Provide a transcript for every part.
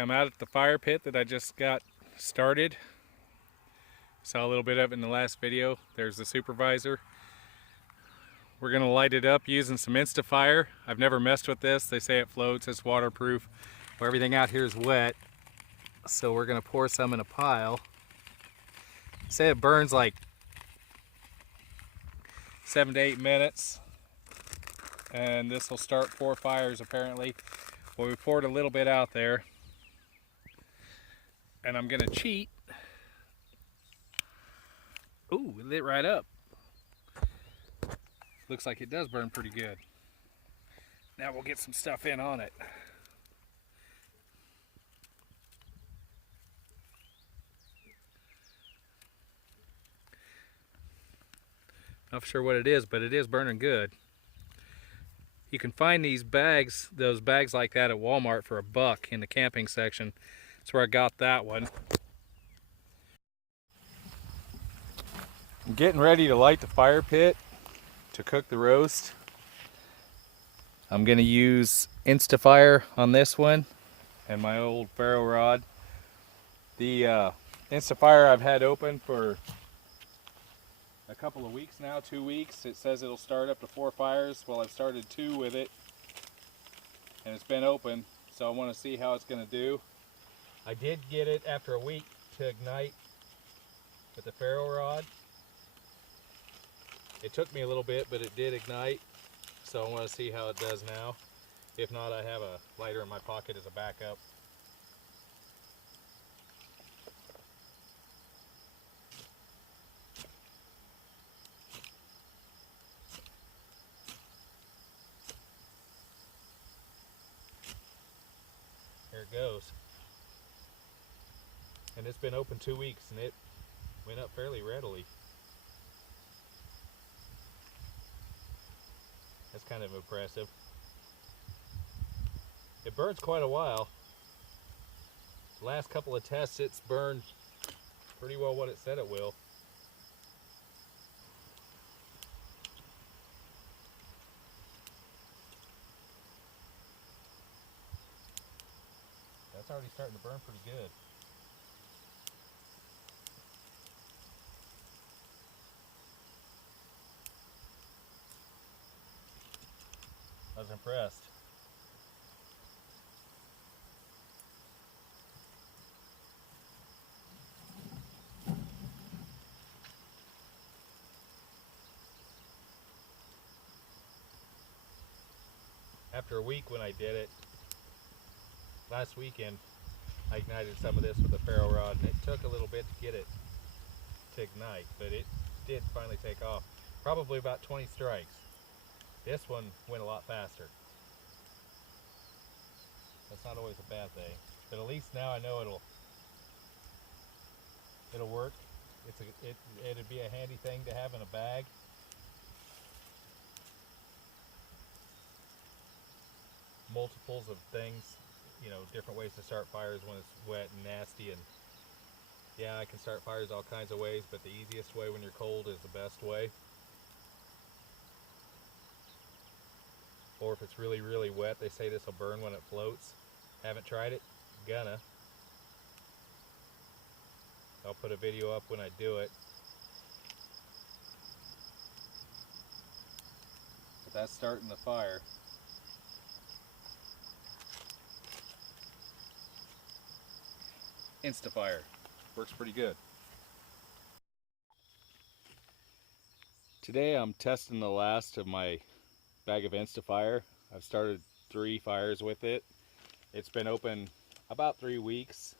I'm out at the fire pit that I just got started. Saw a little bit of it in the last video. There's the supervisor. We're gonna light it up using some Insta Fire. I've never messed with this. They say it floats, it's waterproof. Well, everything out here is wet. So we're gonna pour some in a pile. Say it burns like 7 to 8 minutes. And this will start 4 fires apparently. Well, we poured a little bit out there. And I'm gonna cheat. Ooh, it lit right up. Looks like it does burn pretty good. Now we'll get some stuff in on it. Not sure what it is, but it is burning good. You can find these bags, those bags like that at Walmart for $1 in the camping section. That's where I got that one. I'm getting ready to light the fire pit to cook the roast. I'm gonna use Insta Fire on this one and my old ferro rod. The Insta Fire I've had open for a couple of weeks now, 2 weeks. It says it'll start up to 4 fires. Well, I've started 2 with it and it's been open, so I want to see how it's going to do. I did get it after a week to ignite with the ferro rod. It took me a little bit, but it did ignite, so I want to see how it does now. If not, I have a lighter in my pocket as a backup. There it goes. And it's been open 2 weeks and it went up fairly readily. That's kind of impressive. It burns quite a while. The last couple of tests it's burned pretty well what it said it will. That's already starting to burn pretty good. I was impressed. After a week when I did it, last weekend, I ignited some of this with a ferro rod and it took a little bit to get it to ignite, but it did finally take off. Probably about 20 strikes. This one went a lot faster. That's not always a bad thing, but at least now I know it'll work. It'd be a handy thing to have in a bag. Multiples of things, you know, different ways to start fires when it's wet and nasty, and yeah, I can start fires all kinds of ways, but the easiest way when you're cold is the best way. Or if it's really, really wet, they say this will burn when it floats. Haven't tried it, gonna. I'll put a video up when I do it. But that's starting the fire. Insta Fire. Works pretty good. Today I'm testing the last of my bag of Insta Fire. I've started 3 fires with it. It's been open about 3 weeks.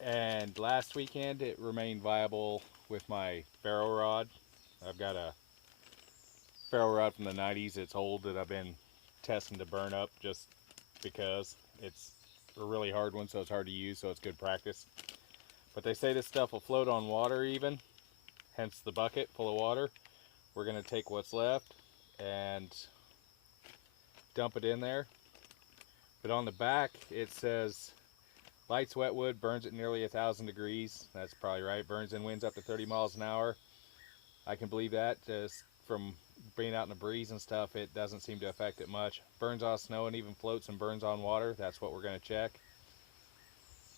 And last weekend it remained viable with my ferro rod. I've got a ferro rod from the 90s. It's old that I've been testing to burn up just because it's a really hard one, so it's hard to use, so it's good practice. But they say this stuff will float on water even, hence the bucket full of water. We're going to take what's left and dump it in there. But on the back it says lights wet wood, burns at nearly 1,000 degrees. That's probably right. Burns in winds up to 30 miles an hour. I can believe that just from being out in the breeze and stuff, it doesn't seem to affect it much. Burns on snow and even floats and burns on water. That's what we're going to check.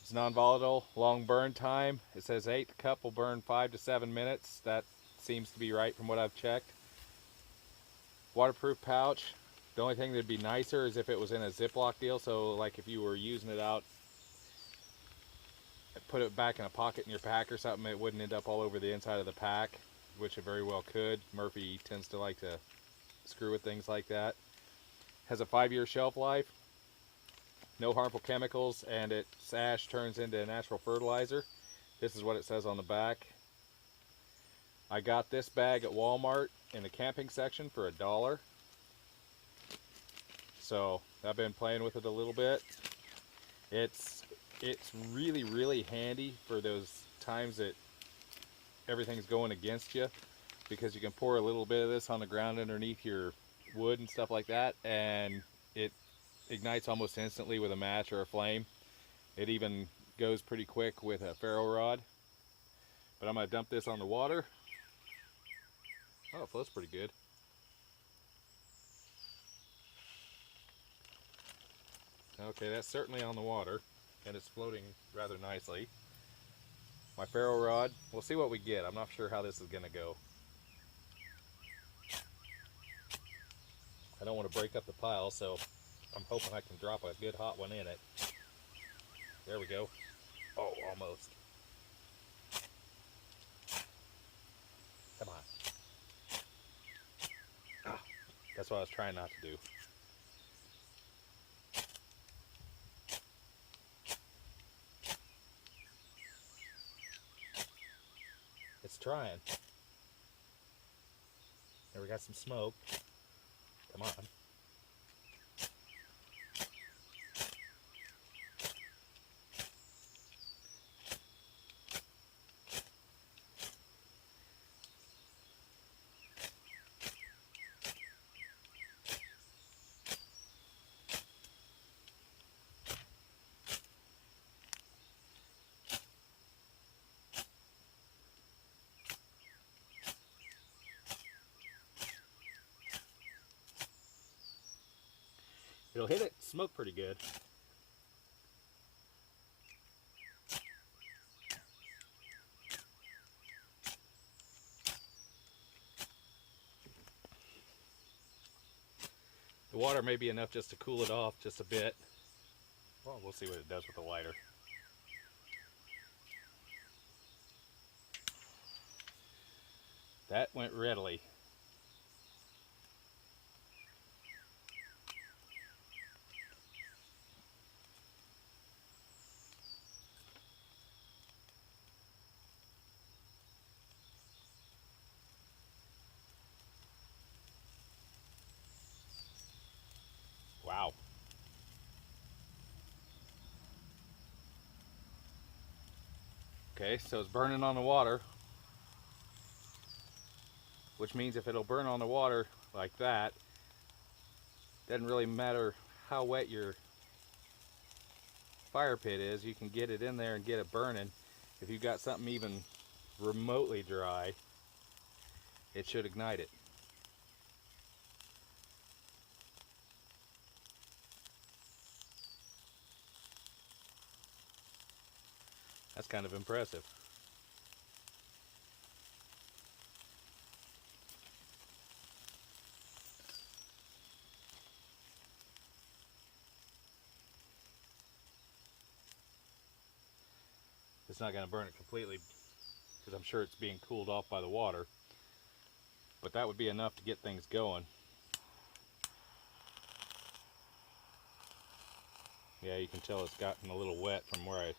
It's non-volatile, long burn time. It says 8. The cup will burn 5 to 7 minutes. That seems to be right from what I've checked. Waterproof pouch. The only thing that'd be nicer is if it was in a Ziploc deal. So like if you were using it out, put it back in a pocket in your pack or something, it wouldn't end up all over the inside of the pack, which it very well could. Murphy tends to like to screw with things like that. Has a 5-year shelf life, no harmful chemicals, and its ash turns into natural fertilizer. This is what it says on the back. I got this bag at Walmart in the camping section for $1. So I've been playing with it a little bit. It's really, really handy for those times that everything's going against you, because you can pour a little bit of this on the ground underneath your wood and stuff like that, and it ignites almost instantly with a match or a flame. It even goes pretty quick with a ferro rod. But I'm going to dump this on the water. Oh, it floats pretty good. Okay, that's certainly on the water, and it's floating rather nicely. My ferro rod, we'll see what we get. I'm not sure how this is going to go. I don't want to break up the pile, so I'm hoping I can drop a good hot one in it. There we go. Oh, almost. Come on. Ah, that's what I was trying not to do. It's trying. There, we got some smoke. Come on. It'll hit it smoke pretty good. The water may be enough just to cool it off just a bit. Well, we'll see what it does with the lighter. That went readily. Wow. Okay, so it's burning on the water, which means if it'll burn on the water like that, doesn't really matter how wet your fire pit is, you can get it in there and get it burning. If you've got something even remotely dry, it should ignite it. That's kind of impressive. It's not going to burn it completely because I'm sure it's being cooled off by the water, but that would be enough to get things going. Yeah, you can tell it's gotten a little wet from where I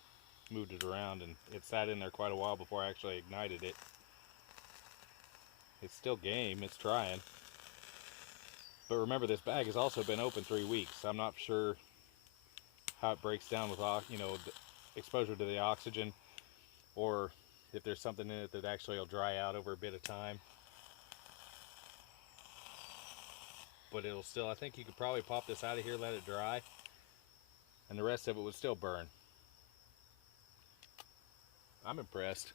moved it around, and it sat in there quite a while before I actually ignited it. It's still game, it's trying. But remember, this bag has also been open 3 weeks. I'm not sure how it breaks down with, you know, the exposure to the oxygen, or if there's something in it that actually will dry out over a bit of time. But it'll still, I think you could probably pop this out of here, let it dry, and the rest of it would still burn. I'm impressed.